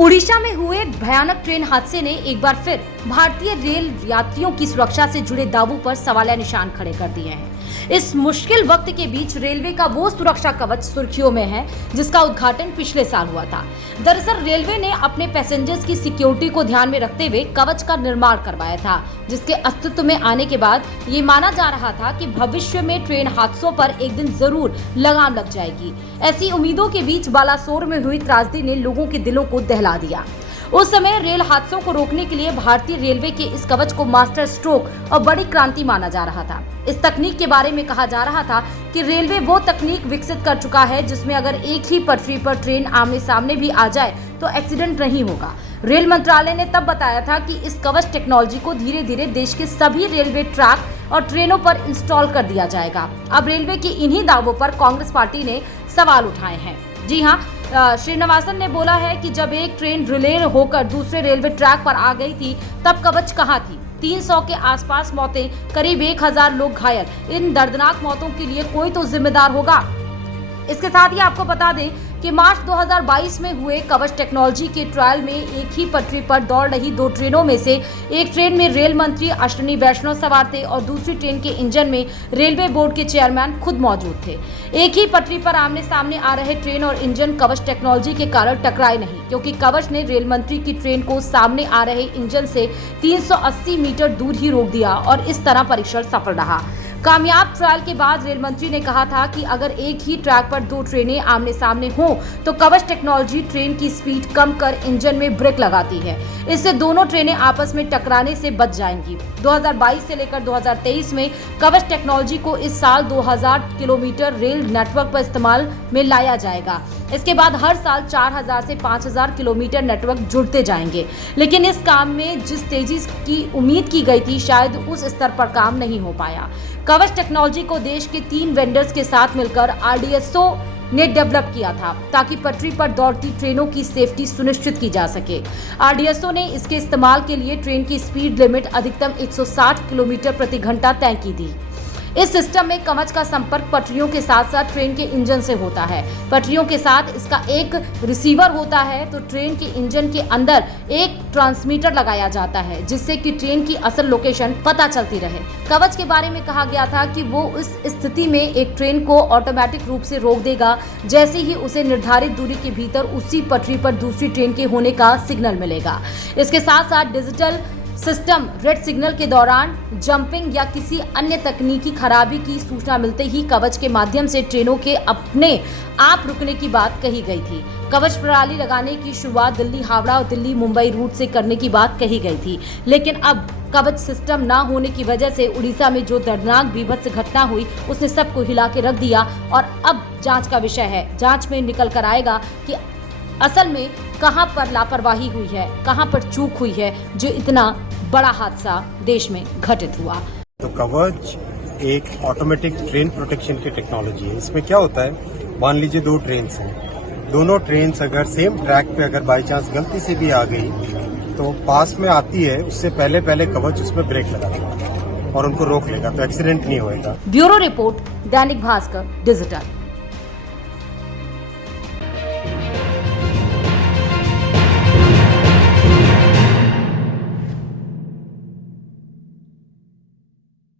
उड़ीसा में हुए भयानक ट्रेन हादसे ने एक बार फिर भारतीय रेल यात्रियों की सुरक्षा से जुड़े दावों पर सवालिया निशान खड़े कर दिए हैं। इस मुश्किल वक्त के बीच रेलवे का वो सुरक्षा कवच सुर्खियों में है जिसका उद्घाटन पिछले साल हुआ था। दरअसल रेलवे ने अपने पैसेंजर्स की सिक्योरिटी को ध्यान में रखते हुए कवच का निर्माण करवाया था, जिसके अस्तित्व में आने के बाद ये माना जा रहा था कि भविष्य में ट्रेन हादसों पर एक दिन जरूर लगाम लग जाएगी। ऐसी उम्मीदों के बीच बालासोर में हुई त्रासदी ने लोगों के दिलों को दहला दिया। उस समय रेल हादसों को रोकने के लिए भारतीय रेलवे के इस कवच को मास्टर स्ट्रोक और बड़ी क्रांति माना जा रहा था। इस तकनीक के बारे में कहा जा रहा था कि रेलवे वो तकनीक विकसित कर चुका है जिसमें अगर एक ही पटरी पर ट्रेन आमने सामने भी आ जाए तो एक्सीडेंट नहीं होगा। रेल मंत्रालय ने तब बताया था कि इस कवच टेक्नोलॉजी को धीरे धीरे देश के सभी रेलवे ट्रैक और ट्रेनों पर इंस्टॉल कर दिया जाएगा। अब रेलवे के इन्हीं दावों पर कांग्रेस पार्टी ने सवाल उठाए हैं। जी हाँ, श्रीनिवासन ने बोला है कि जब एक ट्रेन रिले होकर दूसरे रेलवे ट्रैक पर आ गई थी तब कवच कहाँ थी। 300 के आसपास मौतें, करीब 1000 लोग घायल। इन दर्दनाक मौतों के लिए कोई तो जिम्मेदार होगा। इसके साथ ही आपको बता दें कि मार्च 2022 में हुए कवच टेक्नोलॉजी के ट्रायल में एक ही पटरी पर दौड़ रही दो ट्रेनों में से एक ट्रेन में रेल मंत्री अश्विनी वैष्णव सवार थे और दूसरी ट्रेन के इंजन में रेलवे बोर्ड के चेयरमैन खुद मौजूद थे। एक ही पटरी पर आमने सामने आ रहे ट्रेन और इंजन कवच टेक्नोलॉजी के कारण टकराए नहीं, क्योंकि कवच ने रेल मंत्री की ट्रेन को सामने आ रहे इंजन से 380 मीटर दूर ही रोक दिया और इस तरह परीक्षण सफल रहा। कामयाब ट्रायल के बाद रेल मंत्री ने कहा था कि अगर एक ही ट्रैक पर दो ट्रेनें आमने सामने हों तो कवच टेक्नोलॉजी ट्रेन की स्पीड कम कर इंजन में ब्रेक लगाती है। इससे दोनों ट्रेनें आपस में टकराने से बच जाएंगी। 2022 से लेकर 2023 में कवच टेक्नोलॉजी को इस साल 2000 किलोमीटर रेल नेटवर्क पर इस्तेमाल में लाया जाएगा। इसके बाद हर साल 4000 से 5000 किलोमीटर नेटवर्क जुड़ते जाएंगे। लेकिन इस काम में जिस तेजी की उम्मीद की गई थी शायद उस स्तर पर काम नहीं हो पाया। कवच टेक्नोलॉजी को देश के 3 वेंडर्स के साथ मिलकर RDSO ने डेवलप किया था ताकि पटरी पर दौड़ती ट्रेनों की सेफ्टी सुनिश्चित की जा सके। RDSO ने इसके इस्तेमाल के लिए ट्रेन की स्पीड लिमिट अधिकतम 160 किलोमीटर प्रति घंटा तय की थी। इस सिस्टम में कवच का संपर्क पटरियों के साथ साथ ट्रेन के इंजन से होता है। पटरियों के साथ इसका एक रिसीवर होता है तो ट्रेन के इंजन के अंदर एक ट्रांसमीटर लगाया जाता है जिससे कि ट्रेन की असल लोकेशन पता चलती रहे। कवच के बारे में कहा गया था कि वो इस स्थिति में एक ट्रेन को ऑटोमेटिक रूप से रोक देगा जैसे ही उसे निर्धारित दूरी के भीतर उसी पटरी पर दूसरी ट्रेन के होने का सिग्नल मिलेगा। इसके साथ साथ डिजिटल सिस्टम रेड सिग्नल के दौरान जंपिंग या किसी अन्य तकनीकी खराबी की सूचना मिलते ही कवच के माध्यम से ट्रेनों के अपने आप रुकने की बात कही गई थी। कवच प्रणाली लगाने की शुरुआत दिल्ली हावड़ा और दिल्ली मुंबई रूट से करने की बात कही गई थी, लेकिन अब कवच सिस्टम ना होने की वजह से उड़ीसा में जो दर्दनाक बीभत्स घटना हुई उसने सबको हिला के रख दिया और अब जांच का विषय है। जांच में निकल कर आएगा कि असल में कहां पर लापरवाही हुई है, कहां पर चूक हुई है जो इतना बड़ा हादसा देश में घटित हुआ। तो कवच एक ऑटोमेटिक ट्रेन प्रोटेक्शन की टेक्नोलॉजी है। इसमें क्या होता है, मान लीजिए 2 ट्रेन्स हैं, दोनों ट्रेन्स अगर सेम ट्रैक पे अगर बाई चांस गलती से भी आ गई तो पास में आती है उससे पहले कवच उसमें ब्रेक लगा देगा और उनको रोक लेगा तो एक्सीडेंट नहीं होएगा। Bureau report, Dainik Bhaskar digital.